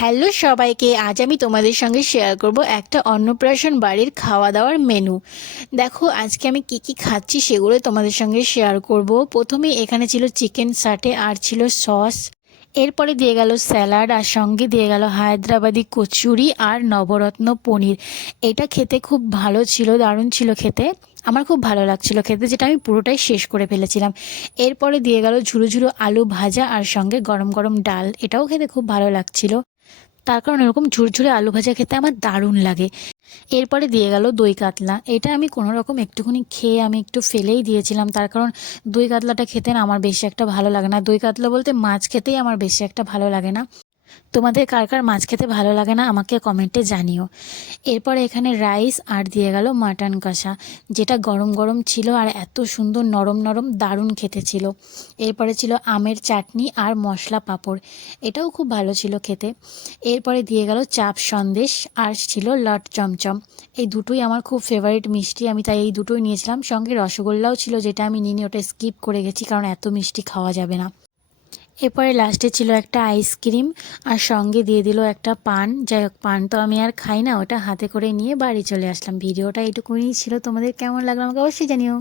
Hello সবাইকে, আজ আমি তোমাদের সঙ্গে শেয়ার করব একটা অন্নপ্রাশন বাড়ির খাওয়া দাওয়ার মেনু। দেখো আজকে আমি কি কি খাচ্ছি সেগুলো তোমাদের সঙ্গে শেয়ার করব। প্রথমে এখানে ছিল চিকেন সাটে আর ছিল সস। এরপরে দিয়ে গেল স্যালাড আর সঙ্গে দিয়ে গেল হায়দ্রাবাদি কচুরি আর নবরত্ন পনির। এটা খেতে খুব ভালো ছিল, দারুণ ছিল খেতে। আমার খুব ভালো লাগছিল খেতে, যেটা আমি পুরোটাই শেষ করে ফেলেছিলাম। এরপরে দিয়ে গেল ঝুরো ঝুরো আলু ভাজা আর সঙ্গে গরম গরম ডাল। এটাও খেতে খুব ভালো লাগছিল, তার কারণ এরকম ঝুরঝুরে আলু ভাজা খেতে আমার দারুণ লাগে। এরপরে দিয়ে গেল দই কাতলা। এটা আমি কোনো রকম একটুখানি খেয়ে আমি একটু ফেলেই দিয়েছিলাম, তার কারণ দই কাতলাটা খেতে না আমার বেশি একটা ভালো লাগে না। দই কাতলা বলতে মাছ খেতেই আমার বেশি একটা ভালো লাগে না। তোমাদের কার কার মাছ খেতে ভালো লাগে না আমাকে কমেন্টে জানিও। এরপরে এখানে রাইস আর দিয়ে গেল মাটন কষা, যেটা গরম গরম ছিল আর এত সুন্দর নরম নরম দারুণ খেতে ছিল। এরপরে ছিল আমের চাটনি আর মশলা পাঁপড়, এটাও খুব ভালো ছিল খেতে। এরপরে দিয়ে গেল চাপ সন্দেশ আর ছিল লট চমচম। এই দুটোই আমার খুব ফেভারিট মিষ্টি, আমি তাই এই দুটোই নিয়েছিলাম। সঙ্গে রসগোল্লাও ছিল, যেটা আমি নিইনি, ওটা স্কিপ করে গেছি কারণ এত মিষ্টি খাওয়া যাবে না। এরপরে লাস্টে ছিল একটা আইসক্রিম আর সঙ্গে দিয়ে দিল একটা পান। যাই হোক, পান তো আমি আর খাই না, ওটা হাতে করে নিয়ে বাড়ি চলে আসলাম। ভিডিওটা এইটুকুনি ছিল, তোমাদের কেমন লাগলো আমাকে অবশ্যই জানিও।